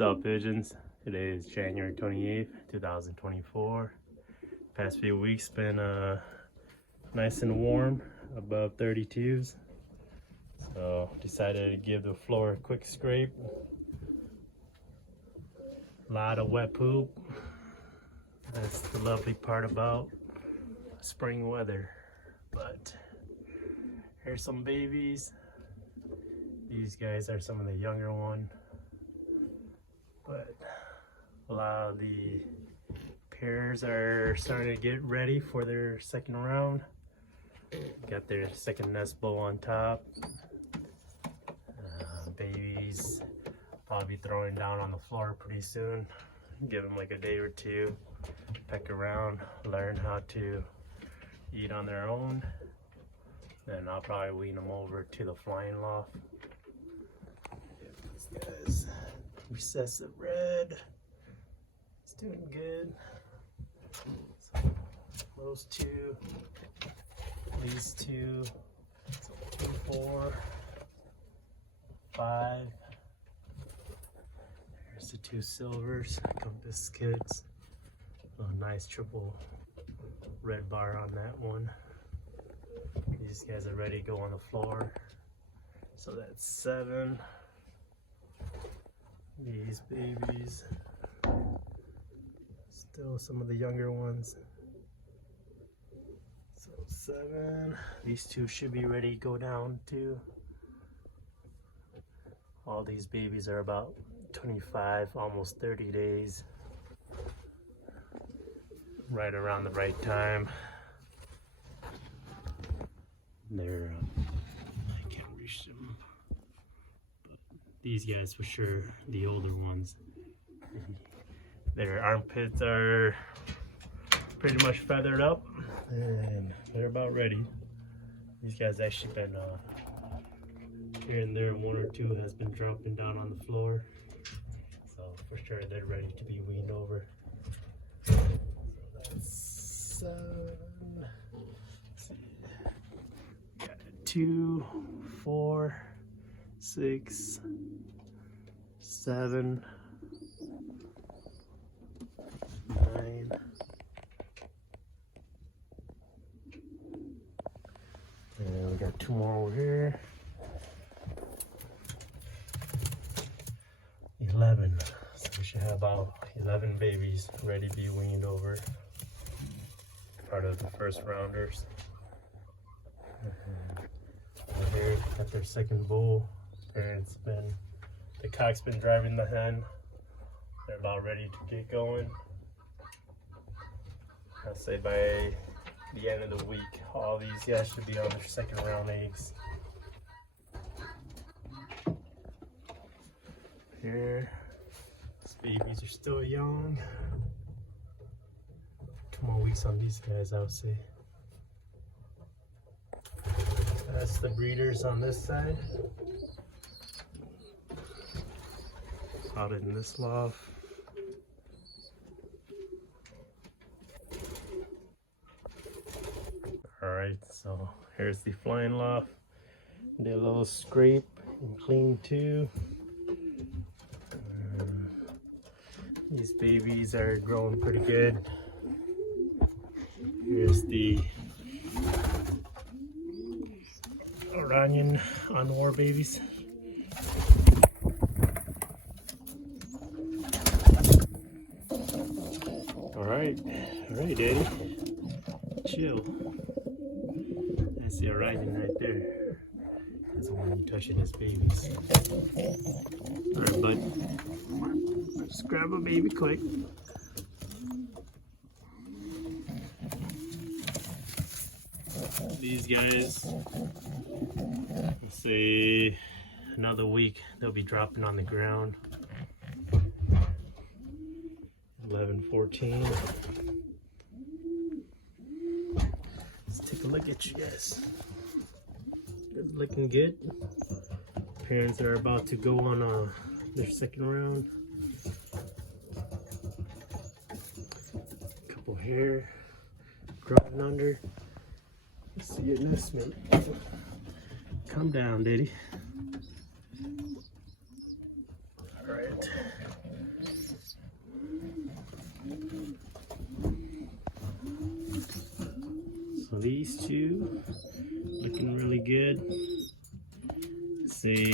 What's up, pigeons? Today is January 28th, 2024. Past few weeks been nice and warm, above 32s. So decided to give the floor a quick scrape. A lot of wet poop. That's the lovely part about spring weather. But here's some babies. These guys are some of the younger ones. But a lot of the pairs are starting to get ready for their second round. Got their second nest bowl on top. Babies probably throwing down on the floor pretty soon. Give them like a day or two, peck around, learn how to eat on their own. Then I'll probably wean them over to the flying loft. These guys. Recessive red, it's doing good. So those two, these two, so 4, 5. There's the two silvers, Compass Kids. A nice triple red bar on that one. These guys are ready to go on the floor. So that's 7. These babies, still some of the younger ones. So 7. These two should be ready to go down too. All these babies are about 25, almost 30 days. Right around the right time. They're, I can't reach them. These guys for sure, the older ones. Their armpits are pretty much feathered up and they're about ready. These guys actually been here and there, 1 or 2 has been dropping down on the floor. So for sure they're ready to be weaned over. So that's 7. Let's see. Got 2, 4, 6, 7, 9, and we got 2 more over here. 11. So we should have about 11 babies ready to be weaned over. Part of the first rounders. Over here, got their second bull. The cock's been driving the hen. They're about ready to get going. I'll say by the end of the week, all these guys should be on their second round eggs. Here, these babies are still young. 2 more weeks on these guys, I would say. That's the breeders on this side. Out in this loft. Alright, so here's the flying loft. Did a little scrape and clean too. These babies are growing pretty good. Here's the Iranian on war babies. Alright, Daddy. Chill. That's the Iranian right there. That's the one you touching his babies. Alright, bud. Just grab a baby quick. These guys, let's say another week, they'll be dropping on the ground. 11, 14. Let's take a look at you guys. Good, looking good. Parents are about to go on their second round. Couple hair growing under. Let's see your nest, mate. Calm down, Diddy. All right. these two looking really good. See,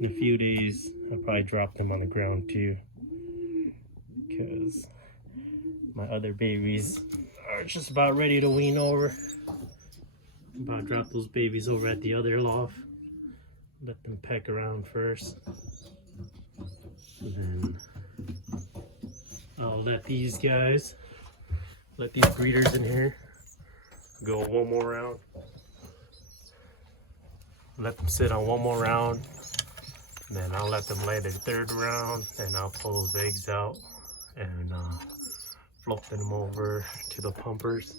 in a few days I'll probably drop them on the ground too, because my other babies are just about ready to wean over. I'm about to drop those babies over at the other loft, let them peck around first, and then I'll let these guys, let these breeders in here go one more round. Let them sit on one more round, and then I'll let them lay their third round, and I'll pull those eggs out and float them over to the pumpers.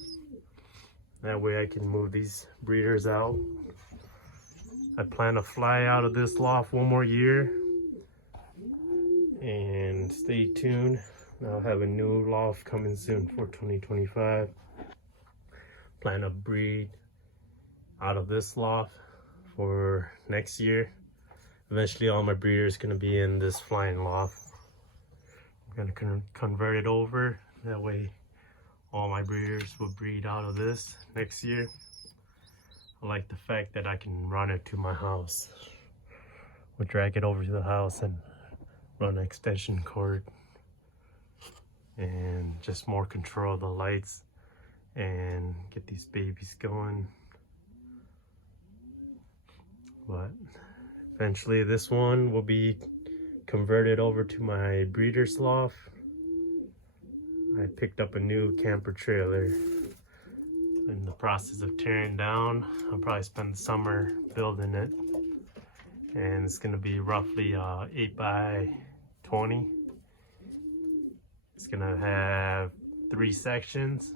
That way I can move these breeders out. I plan to fly out of this loft one more year, and stay tuned. I'll have a new loft coming soon for 2025. Plan to breed out of this loft for next year. Eventually all my breeders gonna be in this flying loft. I'm gonna convert it over, that way all my breeders will breed out of this next year. I like the fact that I can run it to my house. We'll drag it over to the house and run an extension cord, and just more control of the lights and get these babies going. But eventually this one will be converted over to my breeder's loft. I picked up a new camper trailer in the process of tearing down. I'll probably spend the summer building it, and it's gonna be roughly 8 by 20. It's gonna have 3 sections,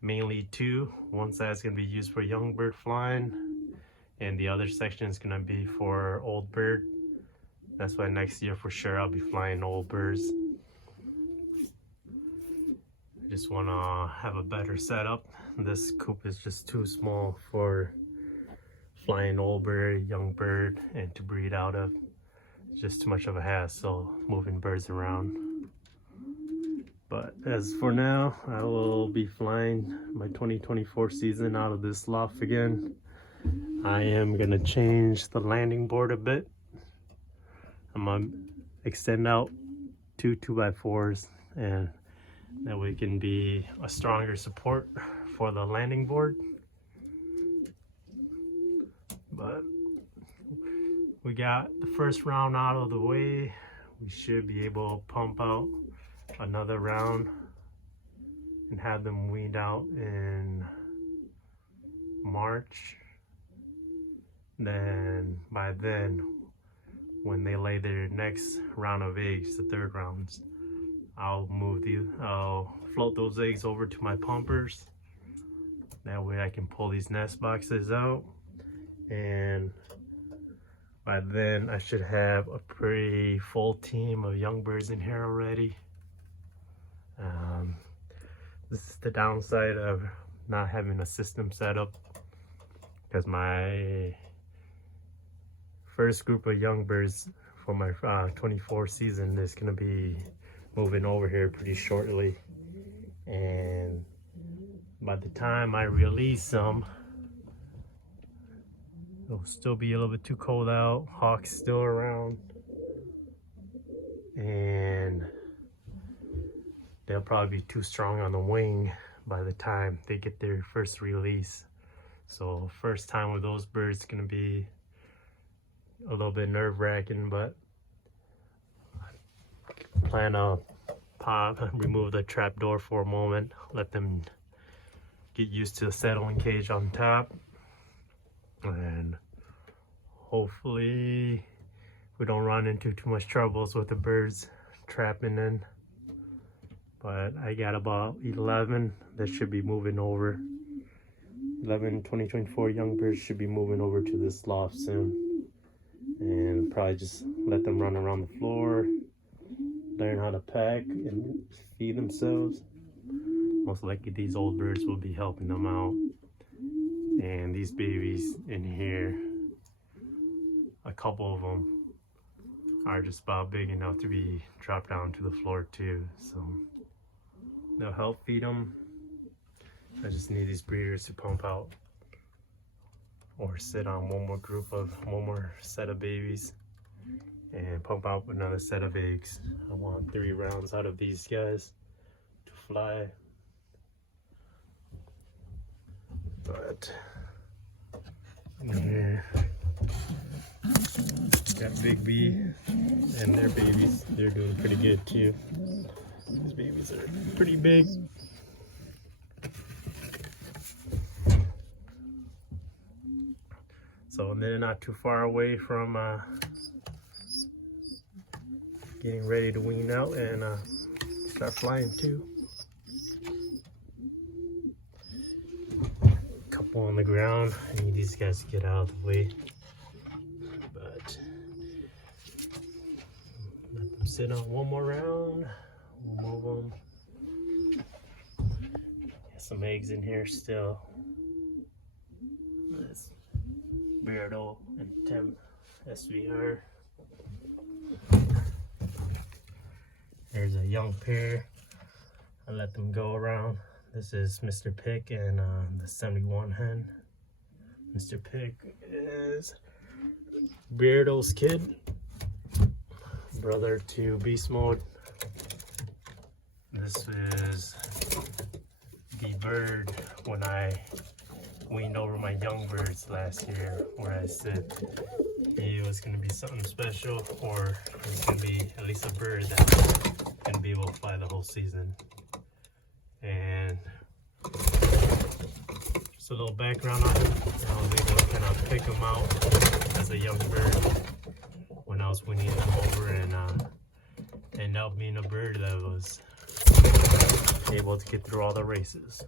mainly 2. One side's gonna be used for young bird flying, and the other section is gonna be for old bird. That's why next year for sure I'll be flying old birds. I just wanna have a better setup. This coop is just too small for flying old bird, young bird, and to breed out of. It's just too much of a hassle moving birds around. But as for now, I will be flying my 2024 season out of this loft again. I am gonna change the landing board a bit. I'm gonna extend out 2 2x4s, and that way it can be a stronger support for the landing board. But we got the first round out of the way. We should be able to pump out another round and have them weaned out in March. Then by then, when they lay their next round of eggs, the third rounds, I'll float those eggs over to my pumpers. That way I can pull these nest boxes out, and by then I should have a pretty full team of young birds in here already. This is the downside of not having a system set up, because my first group of young birds for my 24 season is going to be moving over here pretty shortly, and by the time I release them, it'll still be a little bit too cold out. Hawks still around, and they'll probably be too strong on the wing by the time they get their first release. So first time with those birds is going to be a little bit nerve-wracking, but I plan to remove the trap door for a moment, let them get used to the settling cage on top, and hopefully we don't run into too much troubles with the birds trapping in. But I got about 11 that should be moving over. 11 2024 young birds should be moving over to this loft soon, and probably just let them run around the floor, learn how to pack and feed themselves. Most likely these old birds will be helping them out, and these babies in here, a couple of them are just about big enough to be dropped down to the floor too, so they'll help feed them I just need these breeders to pump out or sit on one more set of babies and pump out another set of eggs. I want 3 rounds out of these guys to fly. But in here, got Big B and their babies. They're doing pretty good too. These babies are pretty big. So they're not too far away from getting ready to wean out and start flying too. Couple on the ground. I need these guys to get out of the way. But let them sit on one more round. We'll move them. Got some eggs in here still. This Beardo and Temp SVR. There's a young pair. I let them go around. This is Mr. Pick and the 71 hen. Mr. Pick is Beardo's kid, brother to Beast Mode. This is the bird when I weaned over my young birds last year, where I said he was going to be something special, or he was going to be at least a bird that's going to be able to fly the whole season. And just a little background on him. I was able to kind of pick him out as a young bird when I was weaning them over, and ended up being a bird that was able to get through all the races.